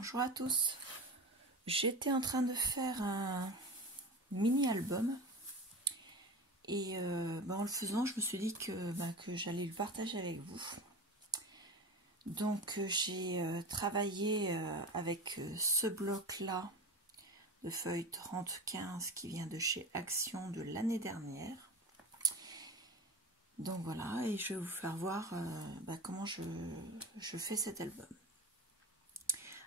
Bonjour à tous. J'étais en train de faire un mini-album et en le faisant, je me suis dit que j'allais le partager avec vous. Donc j'ai travaillé avec ce bloc-là de feuille 30-15 qui vient de chez Action de l'année dernière. Donc voilà, et je vais vous faire voir comment je fais cet album.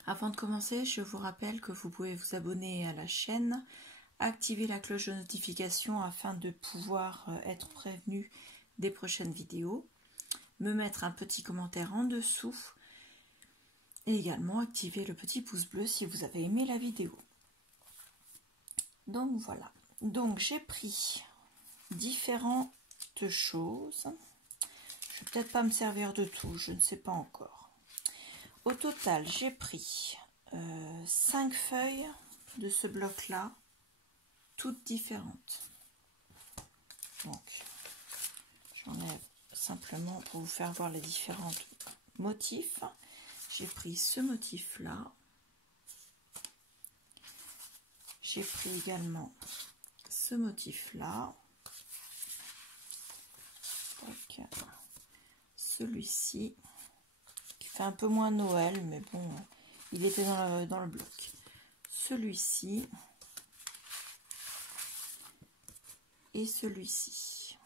Avant de commencer, je vous rappelle que vous pouvez vous abonner à la chaîne, activer la cloche de notification afin de pouvoir être prévenu des prochaines vidéos, me mettre un petit commentaire en dessous et également activer le petit pouce bleu si vous avez aimé la vidéo. Donc voilà, donc j'ai pris différentes choses. Je vais peut-être pas me servir de tout, je ne sais pas encore. Au total, j'ai pris 5 feuilles de ce bloc-là, toutes différentes. Donc, j'enlève simplement pour vous faire voir les différents motifs. J'ai pris ce motif-là. J'ai pris également ce motif-là. Celui-ci. Fait un peu moins Noël, mais bon, il était dans le bloc. Celui-ci et celui-ci.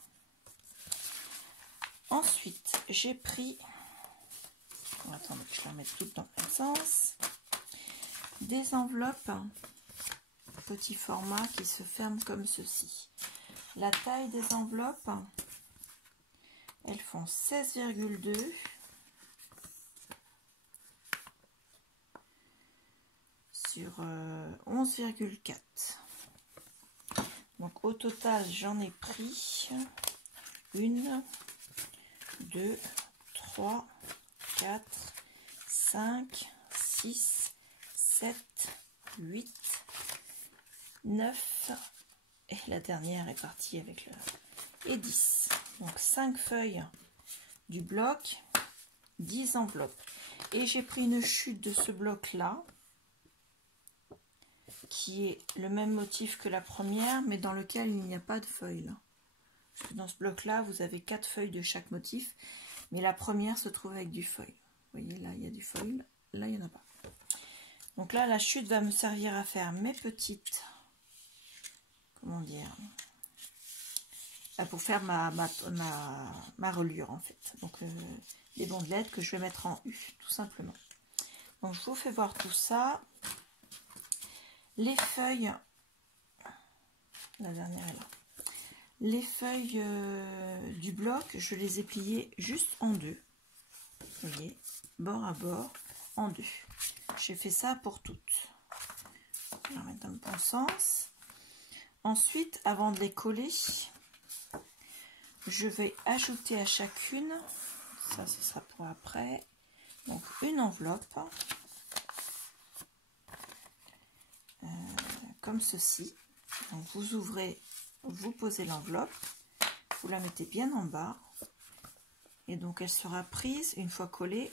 Ensuite, j'ai pris, attendez que je la remette toutes dans le même sens, des enveloppes petit format qui se ferment comme ceci. La taille des enveloppes, elles font 16,2 sur 11,4. Donc au total j'en ai pris 1, 2, 3, 4, 5, 6, 7, 8, 9 et la dernière est partie avec le et 10. Donc 5 feuilles du bloc, 10 enveloppes. Et j'ai pris une chute de ce bloc là qui est le même motif que la première, mais dans lequel il n'y a pas de feuilles. Là. Parce que dans ce bloc-là, vous avez 4 feuilles de chaque motif, mais la première se trouve avec du feuille. Vous voyez, là, il y a du feuille, là, il n'y en a pas. Donc là, la chute va me servir à faire mes petites... Comment dire, pour faire ma reliure, en fait. Donc, les bandelettes que je vais mettre en U, tout simplement. Donc, je vous fais voir tout ça. Les feuilles, la dernière est là. Les feuilles du bloc, je les ai pliées juste en deux. Vous voyez, bord à bord, en deux. J'ai fait ça pour toutes. Je vais la remettre dans le bon sens. Ensuite, avant de les coller, je vais ajouter à chacune, ça ce sera pour après, donc une enveloppe. Comme ceci. Donc vous ouvrez, vous posez l'enveloppe, vous la mettez bien en bas et donc elle sera prise une fois collée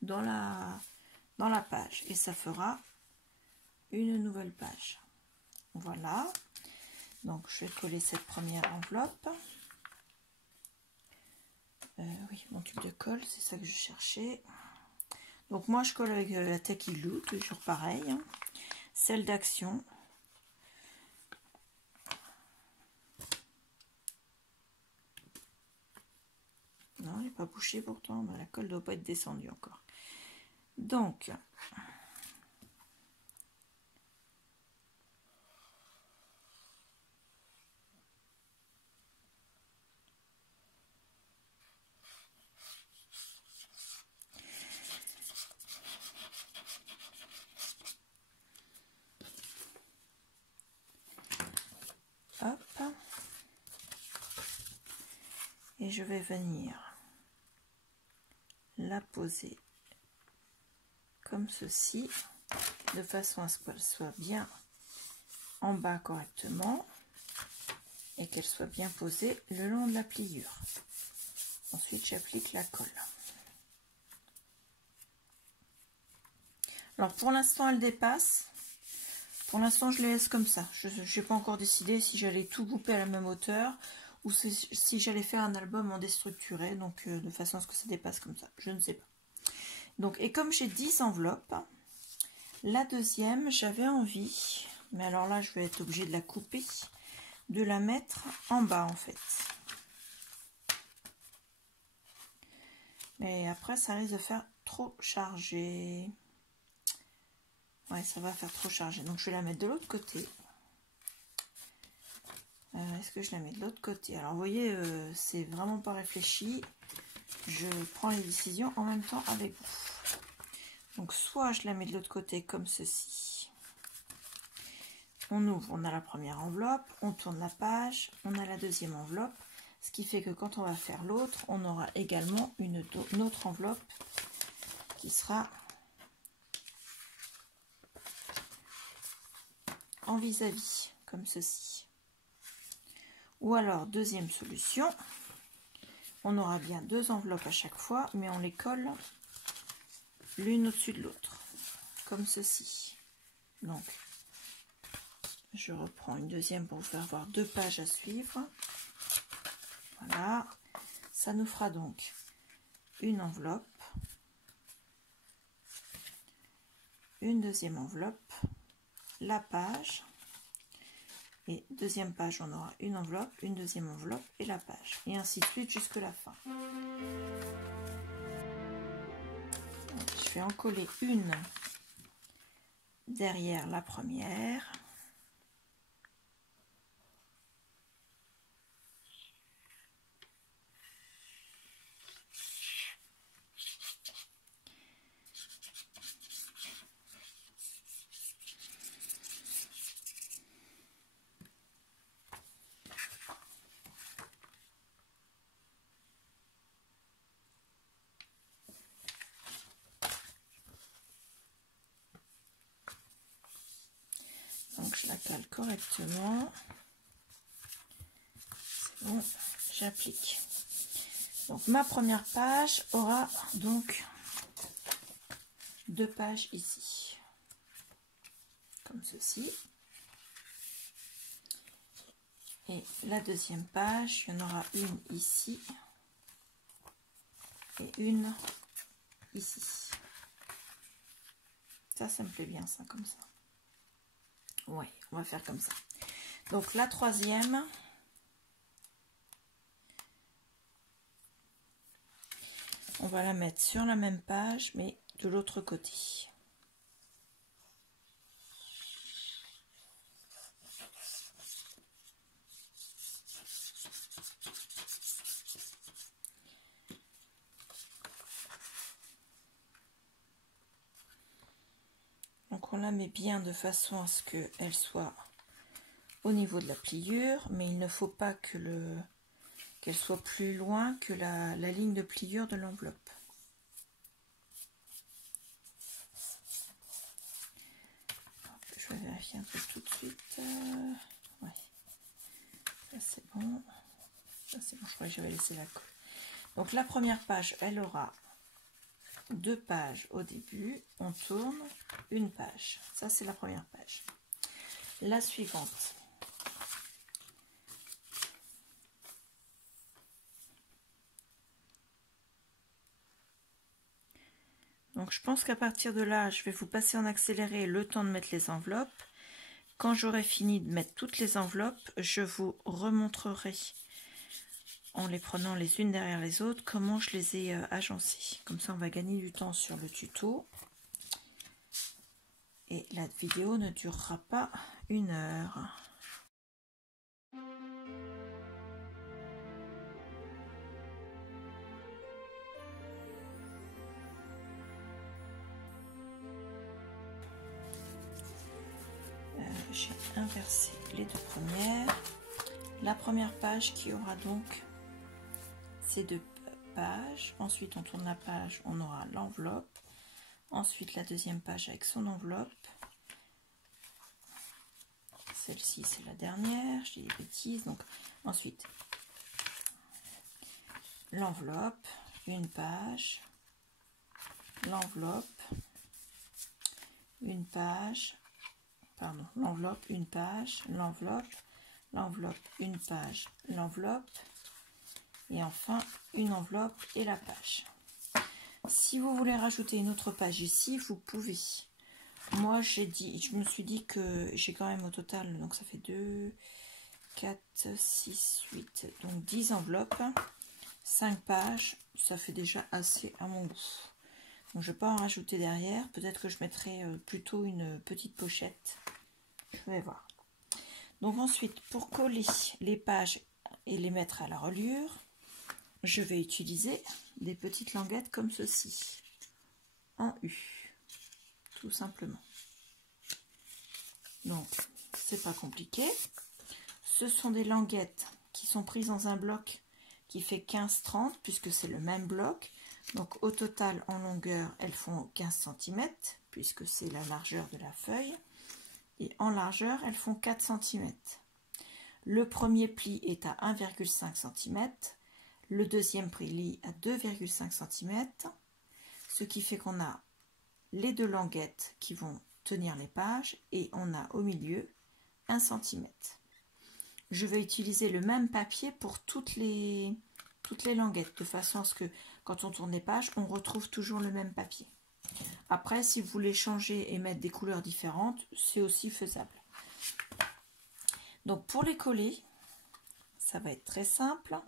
dans la page et ça fera une nouvelle page. Voilà, donc je vais coller cette première enveloppe. Oui, mon tube de colle, c'est ça que je cherchais. Donc moi je colle avec la Tacky Glue, toujours pareil, hein. Celle d'Action. Non, elle n'est pas bouchée pourtant, mais la colle ne doit pas être descendue encore. Donc, hop, et je vais venir la poser comme ceci, de façon à ce qu'elle soit bien en bas correctement et qu'elle soit bien posée le long de la pliure. Ensuite, j'applique la colle. Alors pour l'instant elle dépasse. Pour l'instant je les laisse comme ça. Je n'ai pas encore décidé si j'allais tout couper à la même hauteur ou si j'allais faire un album en déstructuré, donc de façon à ce que ça dépasse comme ça. Je ne sais pas. Donc, et comme j'ai 10 enveloppes, la deuxième, j'avais envie, mais alors là je vais être obligée de la couper, de la mettre en bas en fait. Mais après ça risque de faire trop chargé. Ouais, ça va faire trop chargé. Donc je vais la mettre de l'autre côté. Est-ce que je la mets de l'autre côté? Alors vous voyez, c'est vraiment pas réfléchi. Je prends les décisions en même temps avec vous. Donc soit je la mets de l'autre côté comme ceci. On ouvre, on a la première enveloppe, on tourne la page, on a la deuxième enveloppe. Ce qui fait que quand on va faire l'autre, on aura également une autre enveloppe qui sera en vis-à-vis, comme ceci. Ou alors, deuxième solution, on aura bien deux enveloppes à chaque fois, mais on les colle l'une au-dessus de l'autre, comme ceci. Donc, je reprends une deuxième pour vous faire voir deux pages à suivre. Voilà, ça nous fera donc une enveloppe, une deuxième enveloppe, la page, et deuxième page on aura une enveloppe, une deuxième enveloppe et la page, et ainsi de suite jusqu'à la fin. Donc, je vais en coller une derrière la première. Donc je la cale correctement. C'est bon, j'applique. Donc ma première page aura donc deux pages ici, comme ceci. Et la deuxième page, il y en aura une ici et une ici. Ça me plaît bien, ça, comme ça. Ouais, on va faire comme ça. Donc la troisième, on va la mettre sur la même page, mais de l'autre côté. Donc on la met bien de façon à ce qu'elle soit au niveau de la pliure, mais il ne faut pas que qu'elle soit plus loin que la ligne de pliure de l'enveloppe. Je vais vérifier un peu tout de suite. Ouais, ça c'est bon. Ça c'est bon, je crois que j'avais laissé la colle. Donc la première page, elle aura deux pages au début. On tourne une page. Ça c'est la première page. La suivante. Donc je pense qu'à partir de là, je vais vous passer en accéléré le temps de mettre les enveloppes. Quand j'aurai fini de mettre toutes les enveloppes, je vous remontrerai en les prenant les unes derrière les autres comment je les ai agencées. Comme ça on va gagner du temps sur le tuto. Et la vidéo ne durera pas 1 heure. J'ai inversé les deux premières. La première page qui aura donc ces deux pages. Ensuite on tourne la page, on aura l'enveloppe. Ensuite la deuxième page avec son enveloppe. Celle-ci c'est la dernière, je dis des bêtises. Donc ensuite l'enveloppe, une page, l'enveloppe, une page, pardon, l'enveloppe, une page, l'enveloppe, l'enveloppe, une page, l'enveloppe, et enfin une enveloppe et la page. Si vous voulez rajouter une autre page ici, vous pouvez. Moi, je me suis dit que j'ai quand même au total, donc ça fait 2, 4, 6, 8, donc 10 enveloppes, 5 pages, ça fait déjà assez à mon goût. Donc je ne vais pas en rajouter derrière, peut-être que je mettrai plutôt une petite pochette, je vais voir. Donc ensuite, pour coller les pages et les mettre à la reliure, je vais utiliser des petites languettes comme ceci, en U, tout simplement. Donc, c'est pas compliqué. Ce sont des languettes qui sont prises dans un bloc qui fait 15-30, puisque c'est le même bloc. Donc, au total, en longueur, elles font 15 cm, puisque c'est la largeur de la feuille. Et en largeur, elles font 4 cm. Le premier pli est à 1,5 cm. Le deuxième pli à 2,5 cm. Ce qui fait qu'on a les deux languettes qui vont tenir les pages et on a au milieu 1 cm. Je vais utiliser le même papier pour toutes les languettes, de façon à ce que quand on tourne les pages, on retrouve toujours le même papier. Après, si vous voulez changer et mettre des couleurs différentes, c'est aussi faisable. Donc pour les coller, ça va être très simple.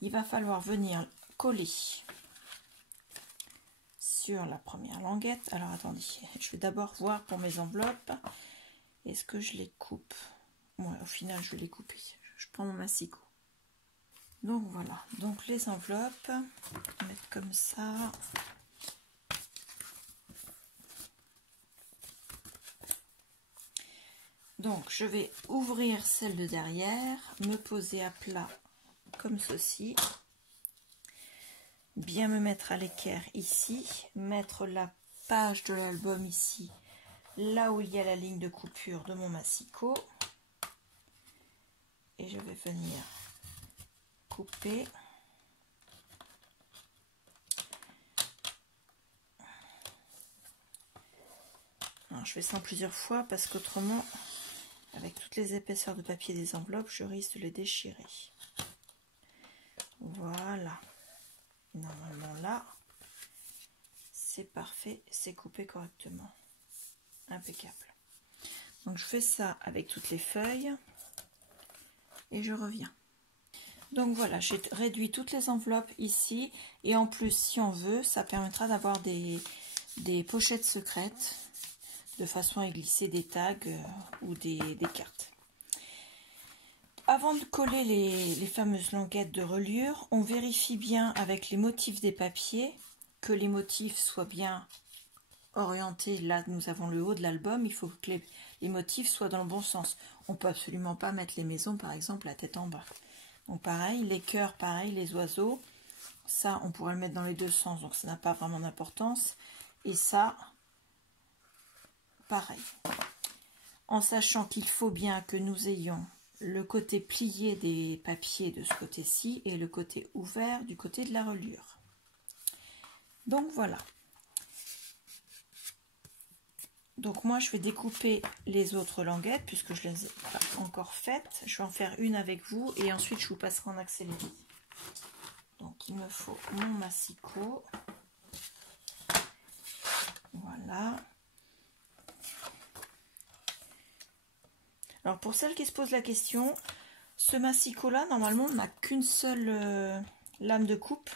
Il va falloir venir coller sur la première languette. Alors attendez, je vais d'abord voir pour mes enveloppes. Est-ce que je les coupe? Ouais, au final, je vais les couper. Je prends mon massicot. Donc voilà, donc les enveloppes, on va mettre comme ça. Donc je vais ouvrir celle de derrière, me poser à plat comme ceci, bien me mettre à l'équerre ici, mettre la page de l'album ici, là où il y a la ligne de coupure de mon massicot, et je vais venir couper. Alors, je fais ça en plusieurs fois parce qu'autrement, avec toutes les épaisseurs de papier des enveloppes, je risque de les déchirer. Voilà. Normalement là, c'est parfait, c'est coupé correctement. Impeccable. Donc je fais ça avec toutes les feuilles et je reviens. Donc voilà, j'ai réduit toutes les enveloppes ici, et en plus, si on veut, ça permettra d'avoir des pochettes secrètes de façon à glisser des tags ou des cartes. Avant de coller les fameuses languettes de reliure, on vérifie bien avec les motifs des papiers que les motifs soient bien orientés. Là, nous avons le haut de l'album, il faut que les motifs soient dans le bon sens. On ne peut absolument pas mettre les maisons, par exemple, la tête en bas. Donc pareil, les cœurs, pareil, les oiseaux, ça, on pourrait le mettre dans les deux sens, donc ça n'a pas vraiment d'importance. Et ça, pareil. En sachant qu'il faut bien que nous ayons le côté plié des papiers de ce côté-ci et le côté ouvert du côté de la reliure. Donc voilà. Donc moi je vais découper les autres languettes puisque je ne les ai pas encore faites. Je vais en faire une avec vous et ensuite je vous passerai en accéléré. Donc il me faut mon massicot. Voilà. Alors pour celles qui se posent la question, ce massicot là normalement n'a qu'une seule lame de coupe.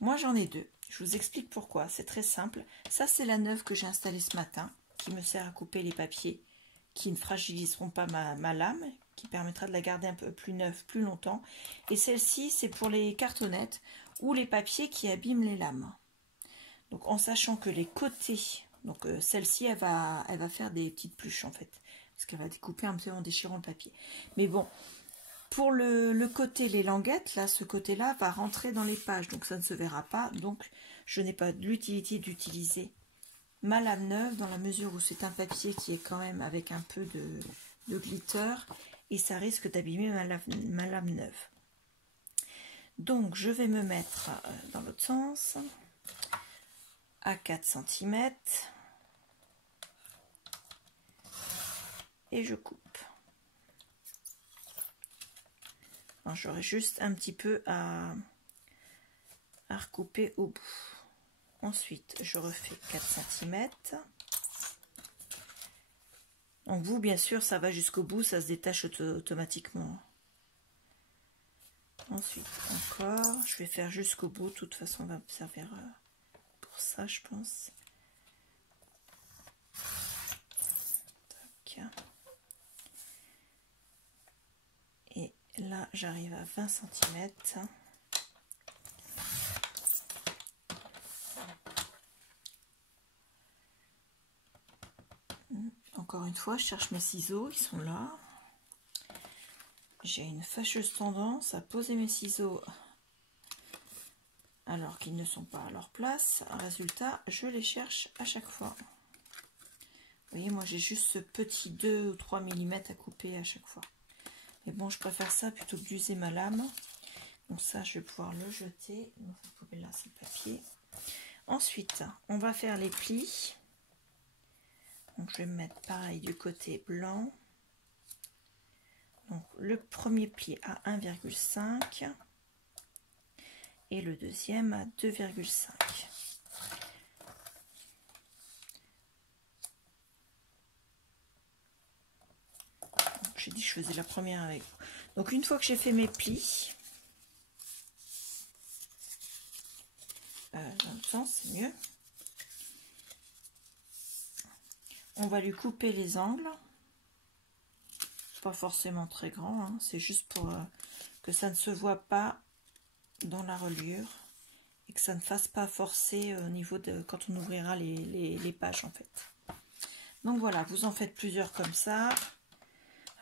Moi j'en ai deux. Je vous explique pourquoi, c'est très simple. Ça c'est la neuve que j'ai installée ce matin, qui me sert à couper les papiers qui ne fragiliseront pas ma lame, qui permettra de la garder un peu plus neuve plus longtemps. Et celle-ci c'est pour les cartonnettes ou les papiers qui abîment les lames. Donc en sachant que les côtés, donc celle-ci elle va faire des petites pluches en fait, parce qu'elle va découper un peu en déchirant le papier. Mais bon, pour le côté, les languettes, là, ce côté-là va rentrer dans les pages, donc ça ne se verra pas. Donc, je n'ai pas l'utilité d'utiliser ma lame neuve, dans la mesure où c'est un papier qui est quand même avec un peu de glitter, et ça risque d'abîmer ma lame neuve. Donc, je vais me mettre dans l'autre sens, à 4 cm et je coupe. J'aurai juste un petit peu à recouper au bout. Ensuite, je refais 4 cm. Donc vous, bien sûr, ça va jusqu'au bout, ça se détache automatiquement. Ensuite, encore, je vais faire jusqu'au bout. De toute façon, on va me servir pour ça, je pense. Tac. Et là, j'arrive à 20 cm. Encore une fois, je cherche mes ciseaux, ils sont là. J'ai une fâcheuse tendance à poser mes ciseaux alors qu'ils ne sont pas à leur place. Résultat, je les cherche à chaque fois. Vous voyez, moi j'ai juste ce petit 2 ou 3 mm à couper à chaque fois. Mais bon, je préfère ça plutôt que d'user ma lame. Donc ça, je vais pouvoir le jeter. Dans cette poubelle-là, c'est le papier. Ensuite, on va faire les plis. Donc je vais me mettre pareil du côté blanc. Donc le premier pli à 1,5 et le deuxième à 2,5. J'ai dit que je faisais la première avec vous. Donc une fois que j'ai fait mes plis, dans le sens c'est mieux. On va lui couper les angles. Pas forcément très grand, hein. C'est juste pour que ça ne se voit pas dans la reliure et que ça ne fasse pas forcer au niveau de quand on ouvrira les pages en fait. Donc voilà, vous en faites plusieurs comme ça.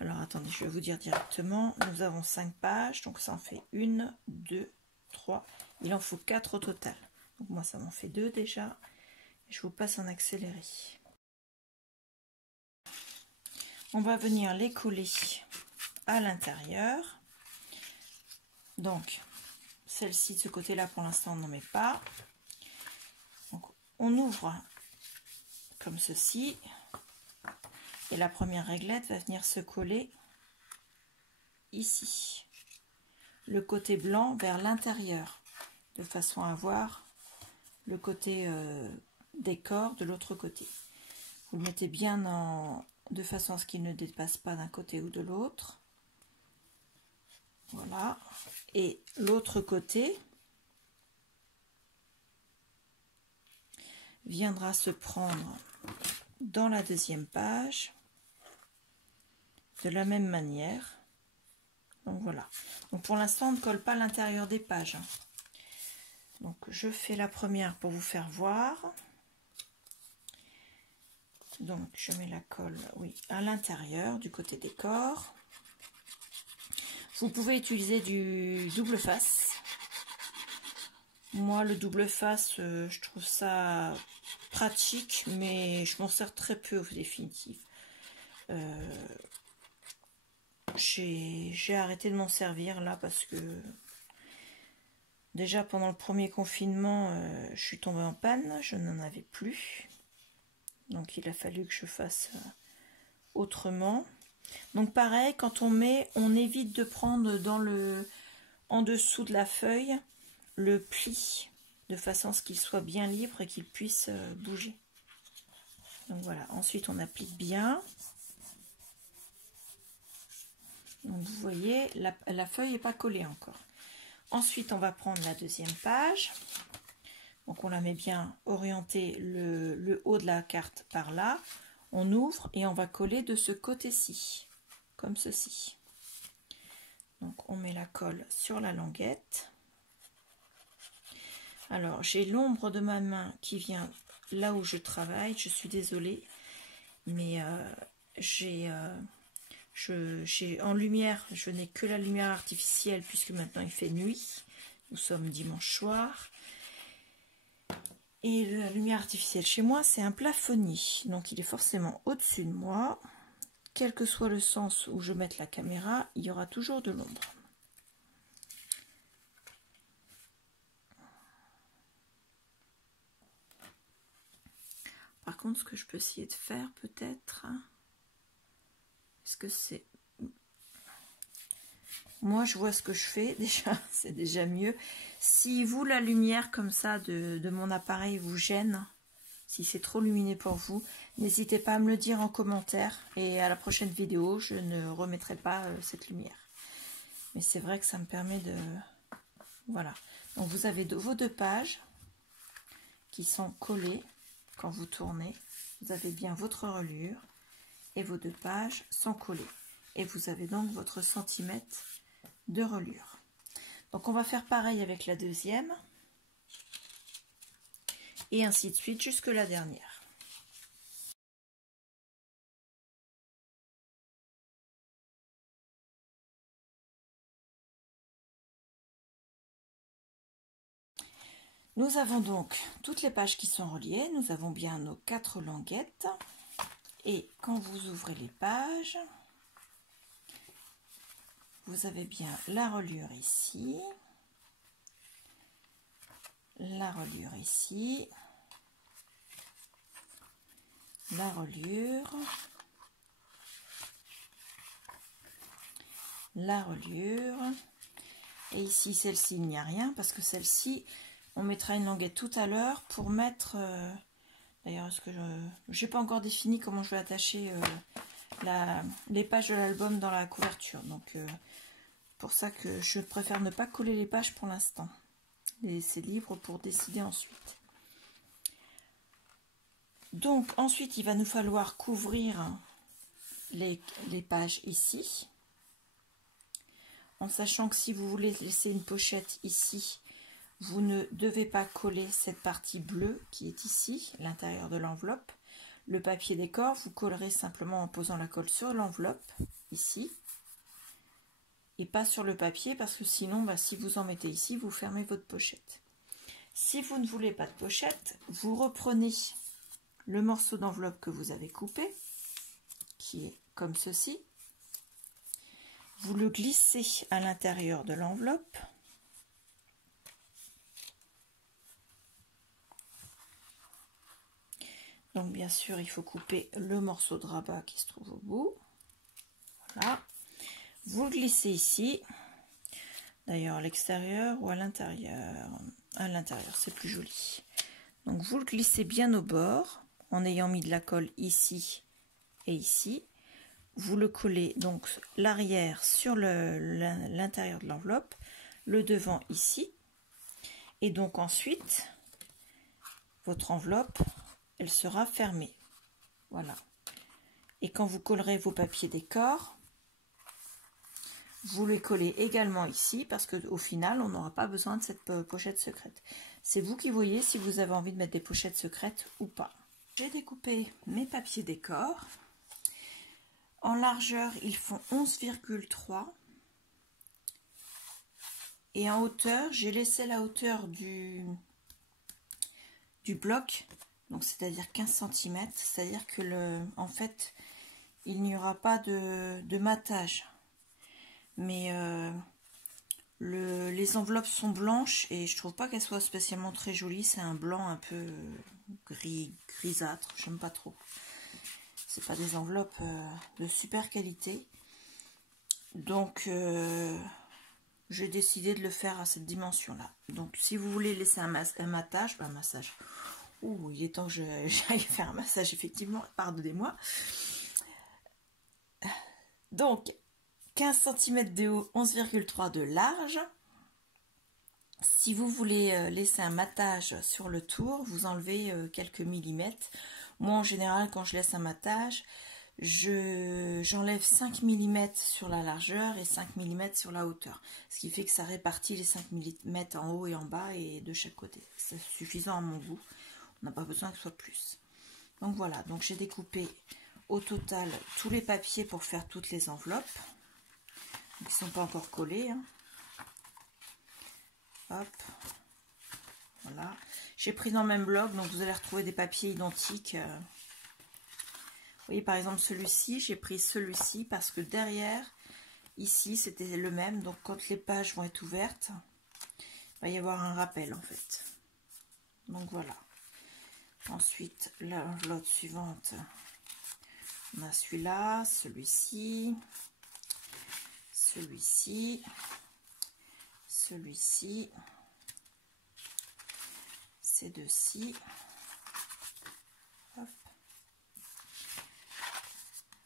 Alors attendez, je vais vous dire directement. Nous avons 5 pages, donc ça en fait 1, 2, 3. Il en faut 4 au total. Donc moi ça m'en fait 2 déjà. Je vous passe en accéléré. On va venir les coller à l'intérieur. Donc, celle-ci de ce côté-là, pour l'instant, on n'en met pas. Donc, on ouvre comme ceci. Et la première réglette va venir se coller ici. Le côté blanc vers l'intérieur, de façon à avoir le côté décor de l'autre côté. Vous le mettez bien de façon à ce qu'il ne dépasse pas d'un côté ou de l'autre. Voilà. Et l'autre côté viendra se prendre dans la deuxième page de la même manière. Donc voilà. Donc pour l'instant, on ne colle pas l'intérieur des pages. Donc je fais la première pour vous faire voir. Donc je mets la colle, oui, à l'intérieur du côté décor. Vous pouvez utiliser du double face. Moi, le double face, je trouve ça pratique, mais je m'en sers très peu au définitif. J'ai arrêté de m'en servir là parce que déjà pendant le premier confinement, je suis tombée en panne, je n'en avais plus. Donc il a fallu que je fasse autrement. Donc pareil, quand on met, on évite de prendre en dessous de la feuille le pli, de façon à ce qu'il soit bien libre et qu'il puisse bouger. Donc voilà, ensuite on applique bien. Donc vous voyez, la feuille n'est pas collée encore. Ensuite on va prendre la deuxième page. Donc on la met bien orientée, le haut de la carte par là. On ouvre et on va coller de ce côté-ci, comme ceci. Donc on met la colle sur la languette. Alors j'ai l'ombre de ma main qui vient là où je travaille. Je suis désolée, mais en lumière, je n'ai que la lumière artificielle puisque maintenant il fait nuit. Nous sommes dimanche soir. Et la lumière artificielle chez moi, c'est un plafonnier. Donc il est forcément au-dessus de moi. Quel que soit le sens où je mette la caméra, il y aura toujours de l'ombre. Par contre, ce que je peux essayer de faire peut-être, est-ce que c'est... Moi, je vois ce que je fais déjà, c'est déjà mieux. Si vous, la lumière comme ça de mon appareil vous gêne, si c'est trop lumineux pour vous, n'hésitez pas à me le dire en commentaire. Et à la prochaine vidéo, je ne remettrai pas cette lumière. Mais c'est vrai que ça me permet de... Voilà. Donc vous avez vos 2 pages qui sont collées quand vous tournez. Vous avez bien votre reliure et vos 2 pages sont collées. Et vous avez donc votre centimètre de reliure. Donc on va faire pareil avec la deuxième. Et ainsi de suite jusque la dernière. Nous avons donc toutes les pages qui sont reliées. Nous avons bien nos 4 languettes. Et quand vous ouvrez les pages, vous avez bien la reliure ici, la reliure ici, la reliure, la reliure, et ici celle-ci il n'y a rien parce que celle-ci on mettra une languette tout à l'heure pour mettre, d'ailleurs est-ce que je n'ai pas encore défini comment je vais attacher les pages de l'album dans la couverture, donc pour ça que je préfère ne pas coller les pages pour l'instant. C'est libre pour décider ensuite. Donc ensuite il va nous falloir couvrir les pages ici, en sachant que si vous voulez laisser une pochette ici, vous ne devez pas coller cette partie bleue qui est ici, l'intérieur de l'enveloppe. Le papier décor, vous collerez simplement en posant la colle sur l'enveloppe, ici, et pas sur le papier, parce que sinon, si vous en mettez ici, vous fermez votre pochette. Si vous ne voulez pas de pochette, vous reprenez le morceau d'enveloppe que vous avez coupé, qui est comme ceci. Vous le glissez à l'intérieur de l'enveloppe. Donc bien sûr, il faut couper le morceau de rabat qui se trouve au bout. Voilà. Vous le glissez ici. D'ailleurs, à l'extérieur ou à l'intérieur. À l'intérieur, c'est plus joli. Donc vous le glissez bien au bord, en ayant mis de la colle ici et ici. Vous le collez donc l'arrière sur l'intérieur de l'enveloppe, le devant ici. Et donc ensuite, votre enveloppe, elle sera fermée. Voilà. Et quand vous collerez vos papiers décor, vous les collez également ici, parce qu'au final, on n'aura pas besoin de cette pochette secrète. C'est vous qui voyez si vous avez envie de mettre des pochettes secrètes ou pas. J'ai découpé mes papiers décor. En largeur, ils font 11,3. Et en hauteur, j'ai laissé la hauteur du bloc, donc c'est-à-dire 15 cm. C'est-à-dire que en fait, il n'y aura pas de matage. Mais les enveloppes sont blanches et je trouve pas qu'elles soient spécialement très jolies. C'est un blanc un peu grisâtre, j'aime pas trop. C'est pas des enveloppes de super qualité. Donc j'ai décidé de le faire à cette dimension-là. Donc si vous voulez laisser un massage, ouh, il est temps que j'aille faire un massage, effectivement, pardonnez-moi. Donc 15 cm de haut, 11,3 de large. Si vous voulez laisser un matage sur le tour, vous enlevez quelques millimètres. Moi, en général, quand je laisse un matage, j'enlève 5 mm sur la largeur et 5 mm sur la hauteur. Ce qui fait que ça répartit les 5 mm en haut et en bas et de chaque côté. C'est suffisant à mon goût. On n'a pas besoin que ce soit plus. Donc voilà, donc j'ai découpé au total tous les papiers pour faire toutes les enveloppes. Ils ne sont pas encore collés. Hein. Hop. Voilà. J'ai pris dans le même bloc, donc vous allez retrouver des papiers identiques. Vous voyez par exemple celui-ci, j'ai pris celui-ci parce que derrière, ici c'était le même. Donc quand les pages vont être ouvertes, il va y avoir un rappel en fait. Donc voilà. Ensuite, l'enveloppe suivante, on a celui-là, celui-ci, celui-ci, celui-ci, ces deux-ci.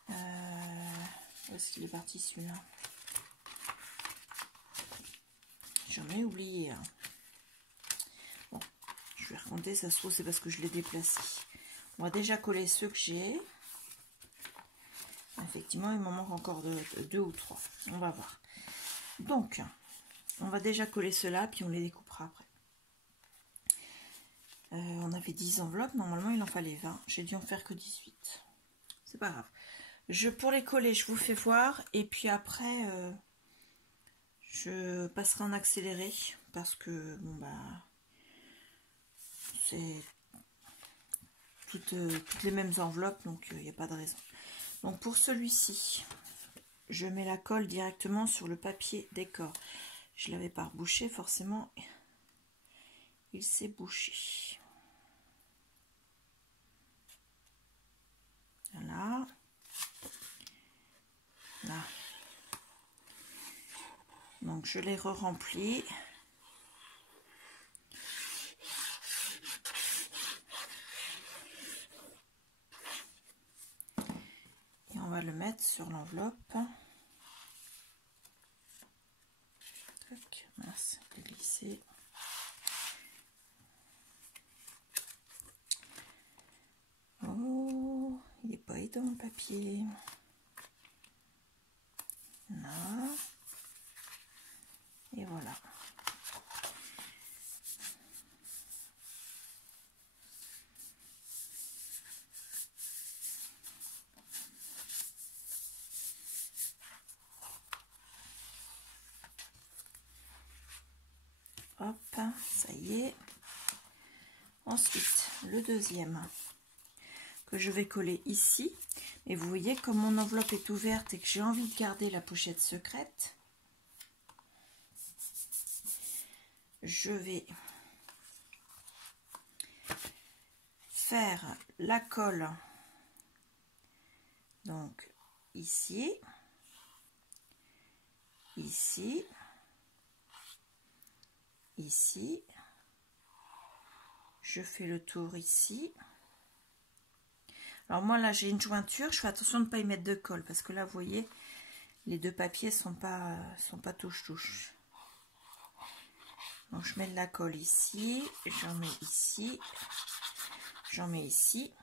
Où est-ce qu'il est parti celui-là? J'en ai oublié un. Bon, je vais raconter, ça se trouve c'est parce que je l'ai déplacé. On va déjà coller ceux que j'ai. Effectivement, il m'en manque encore deux ou trois. On va voir. Donc, on va déjà coller ceux-là, puis on les découpera après. On avait 10 enveloppes, normalement il en fallait 20. J'ai dû en faire que 18. C'est pas grave. Pour les coller, je vous fais voir. Et puis après, je passerai en accéléré. Parce que, bon bah, c'est toutes les mêmes enveloppes. Donc, il n'y a pas de raison. Donc, pour celui-ci, je mets la colle directement sur le papier décor. Je ne l'avais pas rebouché, forcément. Il s'est bouché. Voilà. Là. Donc je les re-remplis. Et on va le mettre sur l'enveloppe. Mince, je l'ai glissé. Oh, il n'est pas évident le papier. Là. Et voilà. Hop, ça y est. Ensuite, le deuxième que je vais coller ici. Et vous voyez, comme mon enveloppe est ouverte et que j'ai envie de garder la pochette secrète, je vais faire la colle donc ici, ici, ici, je fais le tour ici. Alors moi là j'ai une jointure, je fais attention de ne pas y mettre de colle parce que là vous voyez les deux papiers sont pas touche. Donc je mets de la colle ici, j'en mets ici, j'en mets ici.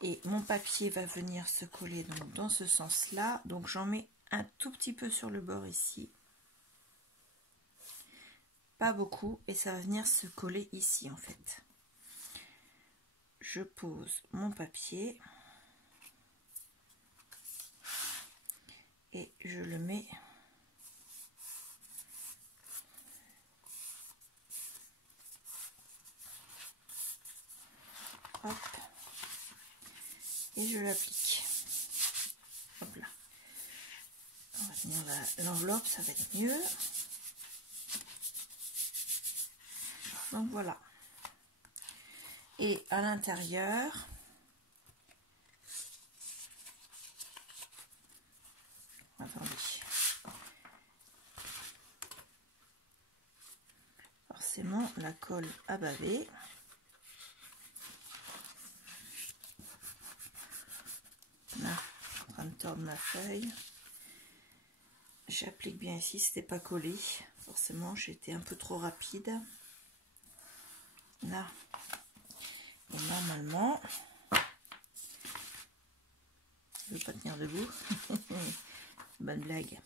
Et mon papier va venir se coller donc dans ce sens-là. Donc j'en mets un tout petit peu sur le bord ici. Pas beaucoup. Et ça va venir se coller ici en fait. Je pose mon papier. Et je le mets hop. Et je l'applique. Hop là. On va tenir l'enveloppe, ça va être mieux. Donc voilà. Et à l'intérieur, attendez. Forcément, la colle a bavé. Là, je suis en train de tordre ma feuille. J'applique bien ici, c'était pas collé. Forcément, j'ai été un peu trop rapide. Là. Et normalement, je ne veux pas tenir debout. Bonne blague.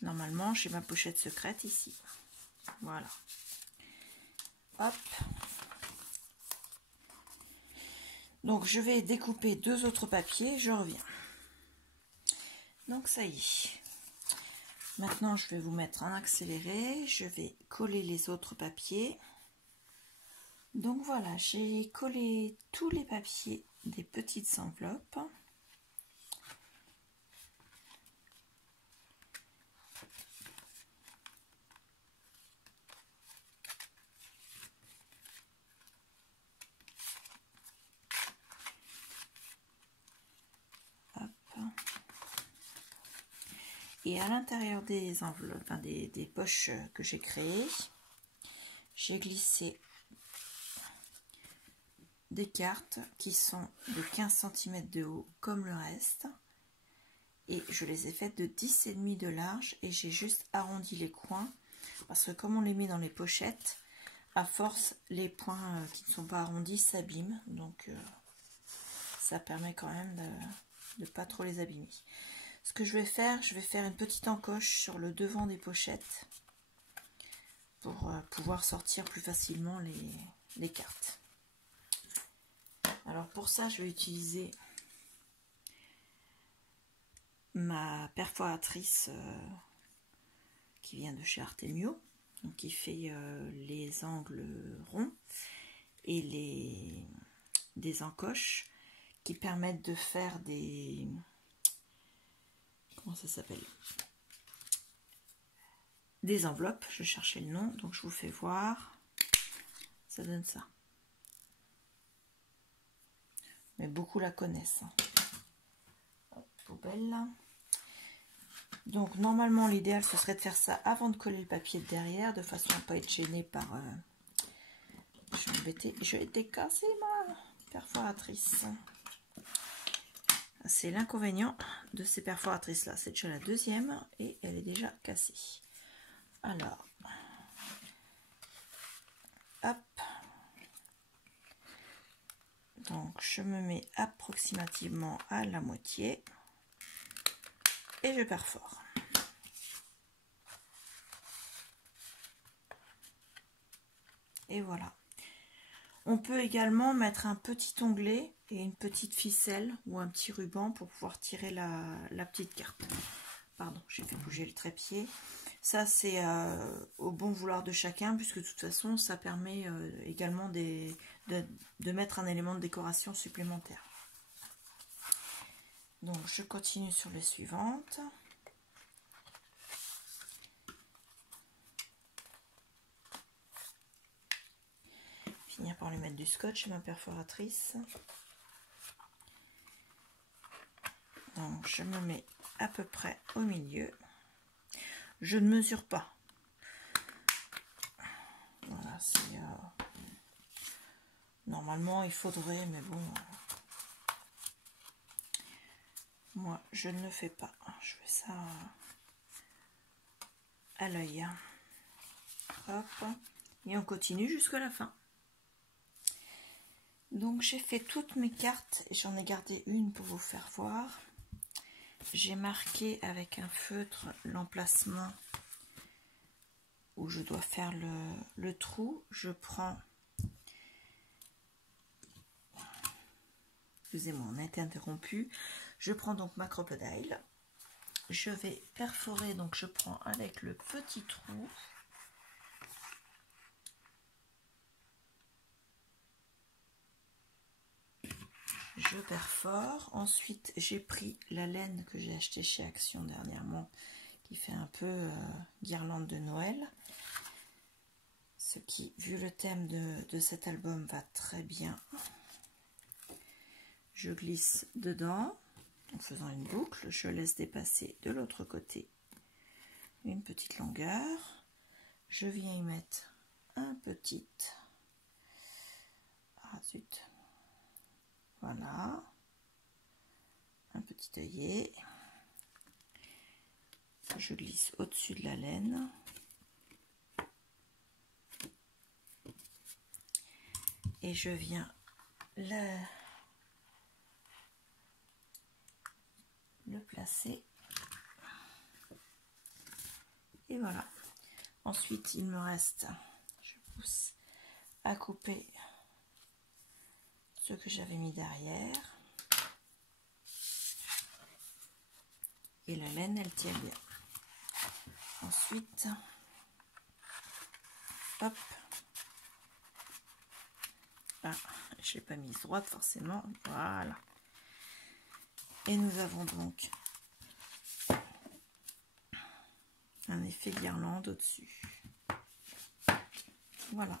Normalement, j'ai ma pochette secrète ici. Voilà. Hop. Donc, je vais découper deux autres papiers. Je reviens. Donc, ça y est. Maintenant, je vais vous mettre en accéléré. Je vais coller les autres papiers. Donc voilà, j'ai collé tous les papiers des petites enveloppes. Et à l'intérieur des enveloppes, enfin des poches que j'ai créées, j'ai glissé des cartes qui sont de 15 cm de haut comme le reste. Et je les ai faites de 10,5 de large et j'ai juste arrondi les coins parce que comme on les met dans les pochettes, à force les points qui ne sont pas arrondis s'abîment, donc ça permet quand même de ne pas trop les abîmer. Ce que je vais faire une petite encoche sur le devant des pochettes pour pouvoir sortir plus facilement les cartes. Alors pour ça, je vais utiliser ma perforatrice qui vient de chez Artemio, donc qui fait les angles ronds et des encoches qui permettent de faire des... Comment ça s'appelle? Des enveloppes, je cherchais le nom, donc je vous fais voir. Ça donne ça. Mais beaucoup la connaissent. Hop, poubelle. Donc normalement l'idéal ce serait de faire ça avant de coller le papier de derrière, de façon à ne pas être gêné par... Je vais décasser ma perforatrice. C'est l'inconvénient de ces perforatrices là, c'est déjà la deuxième et elle est déjà cassée. Alors, hop, donc je me mets approximativement à la moitié et je perfore. Et voilà. On peut également mettre un petit onglet et une petite ficelle ou un petit ruban pour pouvoir tirer la petite carte. Pardon, j'ai fait bouger le trépied. Ça, c'est au bon vouloir de chacun, puisque de toute façon, ça permet également de mettre un élément de décoration supplémentaire. Donc, je continue sur les suivantes. Finir par lui mettre du scotch, ma perforatrice. Donc, je me mets à peu près au milieu. Je ne mesure pas. Voilà, c'est... normalement, il faudrait, mais bon... moi, je ne le fais pas. Je fais ça à l'œil. Hop. Et on continue jusqu'à la fin. Donc, j'ai fait toutes mes cartes et j'en ai gardé une pour vous faire voir. J'ai marqué avec un feutre l'emplacement où je dois faire le trou. Je prends... Excusez-moi, on a été interrompu. Je prends donc ma crocodile. Je vais perforer, donc je prends avec le petit trou. Je perfore. Ensuite, j'ai pris la laine que j'ai achetée chez Action dernièrement, qui fait un peu guirlande de Noël. Ce qui, vu le thème de cet album, va très bien. Je glisse dedans en faisant une boucle. Je laisse dépasser de l'autre côté une petite longueur. Je viens y mettre un petit... Ah zut. Voilà. Un petit œillet. Je glisse au-dessus de la laine. Et je viens le placer. Et voilà. Ensuite, il me reste, je pousse, à couper ce que j'avais mis derrière. Et la laine, elle tient bien. Ensuite, hop. Ah, je l'ai pas mise droite forcément. Voilà. Et nous avons donc un effet guirlande au-dessus. Voilà.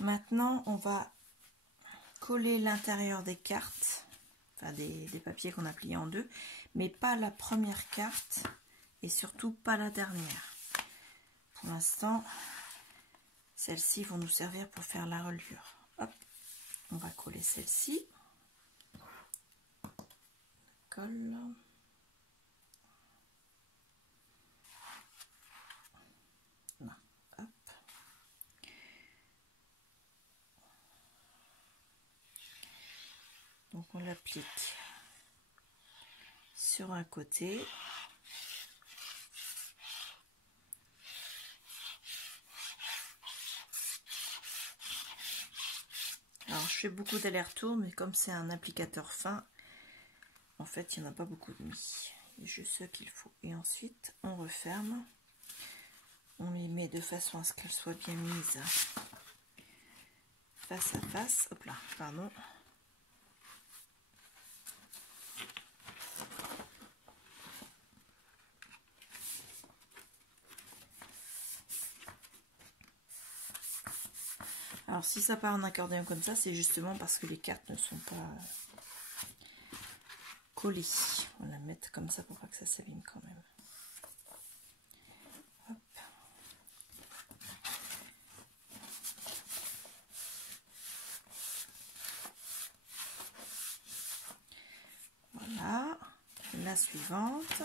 Maintenant, on va coller l'intérieur des cartes, enfin des papiers qu'on a pliés en deux, mais pas la première carte et surtout pas la dernière. Pour l'instant, celles-ci vont nous servir pour faire la reliure. Hop, on va coller celle-ci. Colle. Là, hop. Donc on l'applique sur un côté. Alors je fais beaucoup d'allers-retours, mais comme c'est un applicateur fin, en fait il n'y en a pas beaucoup de mis. Il y a juste ce qu'il faut. Et ensuite on referme. On les met de façon à ce qu'elles soient bien mises face à face. Hop là, pardon. Alors si ça part en accordéon comme ça, c'est justement parce que les cartes ne sont pas collées. On va la mettre comme ça pour pas que ça s'abîme quand même. Hop. Voilà, la suivante.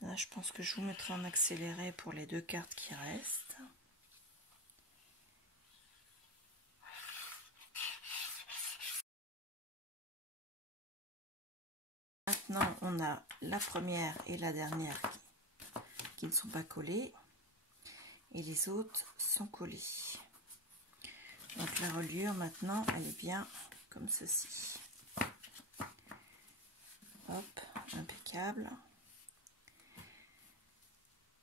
Là, je pense que je vous mettrai en accéléré pour les deux cartes qui restent. Maintenant, on a la première et la dernière qui ne sont pas collées. Et les autres sont collées. Donc la reliure, maintenant, elle est bien comme ceci. Hop, impeccable.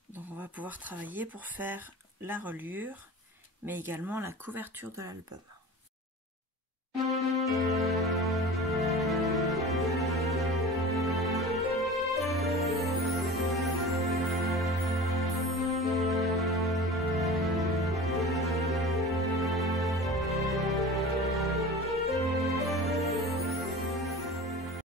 Donc on va pouvoir travailler pour faire la reliure, mais également la couverture de l'album.